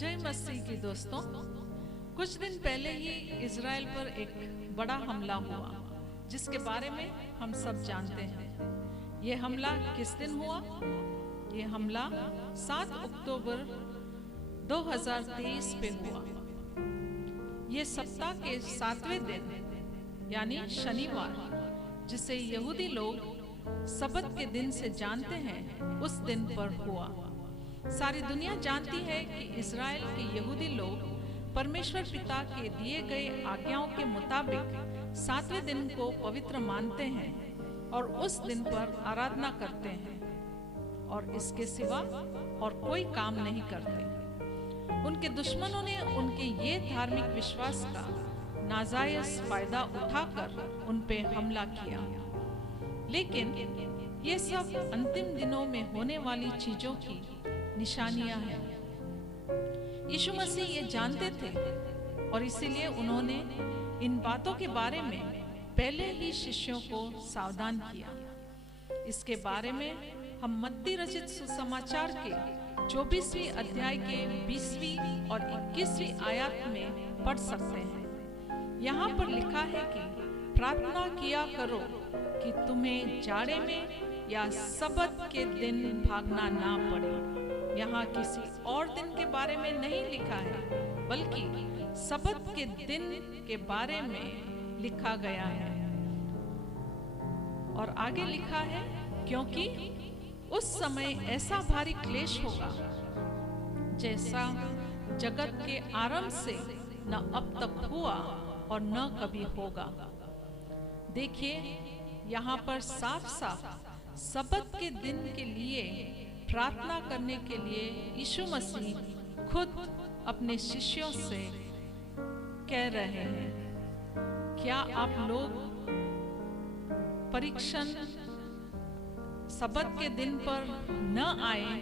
जय मसीह की दोस्तों। कुछ दिन पहले ही इजराइल पर एक बड़ा हमला हुआ जिसके बारे में हम सब जानते हैं। ये हमला किस दिन हुआ? ये हमला 7 अक्टूबर 2023 पे हुआ। ये सप्ताह के 7वें दिन यानी शनिवार, जिसे यहूदी लोग सबत के दिन से जानते हैं, उस दिन पर हुआ। सारी दुनिया जानती है कि इजराइल के यहूदी लोग परमेश्वर पिता के दिए गए आज्ञाओं के मुताबिक 7वें दिन को पवित्र मानते हैं और उस दिन पर आराधना करते हैं और इसके सिवा और कोई काम नहीं करते। उनके दुश्मनों ने उनके ये धार्मिक विश्वास का नाजायज फायदा उठाकर उन पे हमला किया। लेकिन ये सब अंतिम दिनों में होने वाली चीजों की निशानियां हैं। यीशु मसीह ये जानते थे और इसीलिए उन्होंने इन बातों के बारे में पहले ही शिष्यों को सावधान किया। इसके बारे में हम मत्ती रचित सुसमाचार के 24वें अध्याय के 20वीं और 21वीं आयत में पढ़ सकते हैं। यहाँ पर लिखा है कि प्रार्थना किया करो कि तुम्हें जाड़े में या सबत के दिन भागना ना पड़े। यहाँ किसी और दिन के बारे में नहीं लिखा है, बल्कि सबत के दिन के बारे में लिखा गया है। और आगे लिखा है, क्योंकि उस समय ऐसा भारी क्लेश होगा जैसा जगत के आरंभ से न अब तक हुआ और न कभी होगा। देखिए, यहाँ पर साफ साफ सबत के दिन के लिए प्रार्थना करने के लिए यीशु मसीह खुद अपने शिष्यों से कह रहे हैं। क्या आप लोग परीक्षण सबत के दिन पर न आए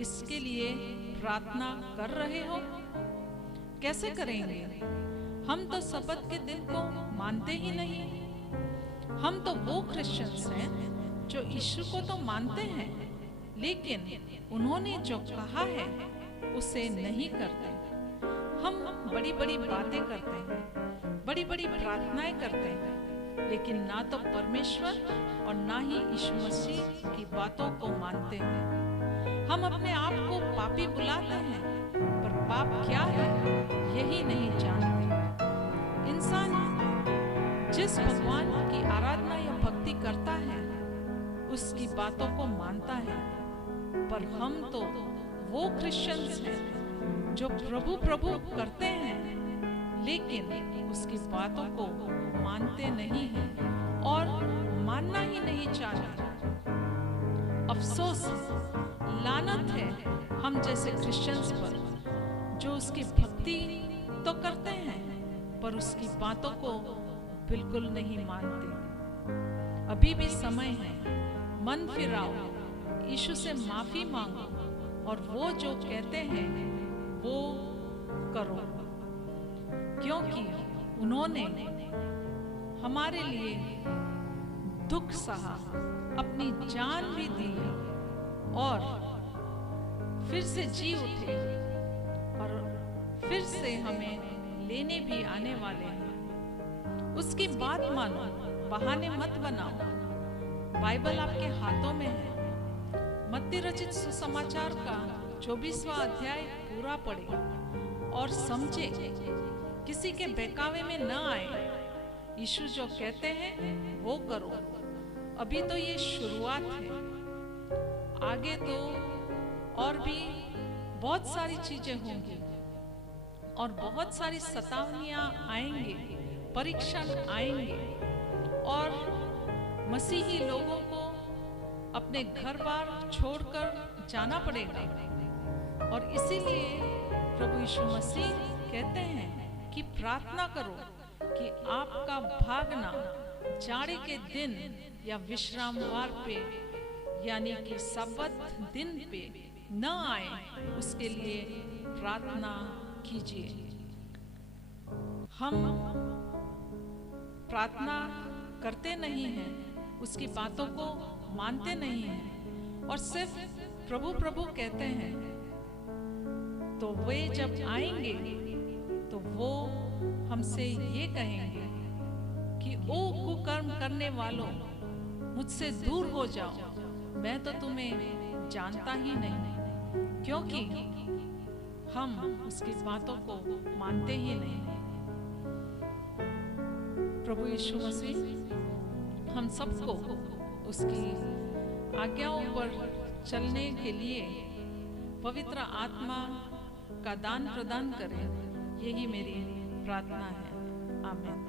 इसके लिए प्रार्थना कर रहे हो? कैसे करेंगे? हम तो सबत के दिन को मानते ही नहीं। हम तो वो क्रिश्चियंस हैं जो यीशु को तो मानते हैं, लेकिन उन्होंने जो कहा है उसे नहीं करते। हम बड़ी बड़ी बातें करते हैं, बड़ी बड़ी प्रार्थनाएं करते हैं, लेकिन ना तो परमेश्वर और ना ही यीशु मसीह की बातों को मानते हैं। हम अपने आप को पापी बुलाते हैं, पर पाप क्या है यही नहीं जानते। इंसान जिस भगवान की आराधना या भक्ति करता है उसकी बातों को मानता है, पर हम तो वो क्रिश्चियंस हैं जो प्रभु प्रभु करते हैं, लेकिन उसकी बातों को मानते नहीं हैं और मानना ही नहीं चाहते। अफसोस, लानत है हम जैसे क्रिश्चियंस पर जो उसकी भक्ति तो करते हैं पर उसकी बातों को बिल्कुल नहीं मानते। अभी भी समय है, मन फिराओ, यीशु से माफी मांगो और वो जो कहते हैं वो करो, क्योंकि उन्होंने हमारे लिए दुख सहा, अपनी जान भी दी और फिर से जी उठे और फिर से हमें लेने भी आने वाले हैं। उसकी बात मानो, बहाने मत बनाओ। बाइबल आपके हाथों में है। मत्ती रचित सुसमाचार का 24वां अध्याय पूरा पढ़े और समझे, किसी के बहकावे में न आए। यीशु जो कहते हैं वो करो। अभी तो ये शुरुआत है, आगे तो और भी बहुत सारी चीजें होंगी और बहुत सारी सतावनियां आएंगे, परीक्षण आएंगे और मसीही लोगों को अपने घर बार छोड़कर जाना पड़ेगा। और इसीलिए प्रभु यीशु मसीह कहते हैं कि प्रार्थना करो कि आपका भागना जाड़े के दिन या विश्रामवार पे यानी कि सबत दिन पे न आए, उसके लिए प्रार्थना कीजिए। हम प्रार्थना करते नहीं हैं, उसकी बातों को मानते नहीं हैं और सिर्फ प्रभु प्रभु कहते हैं, तो वे जब आएंगे तो वो हमसे ये कहेंगे कि ओ कुकर्म करने वालों, मुझसे दूर हो जाओ, मैं तो तुम्हें जानता ही नहीं, क्योंकि हम उसकी बातों को मानते ही नहीं। प्रभु यीशु मसीह हम सबको उसकी आज्ञाओं पर चलने के लिए पवित्र आत्मा का दान प्रदान करें, यही मेरी प्रार्थना है। आमीन।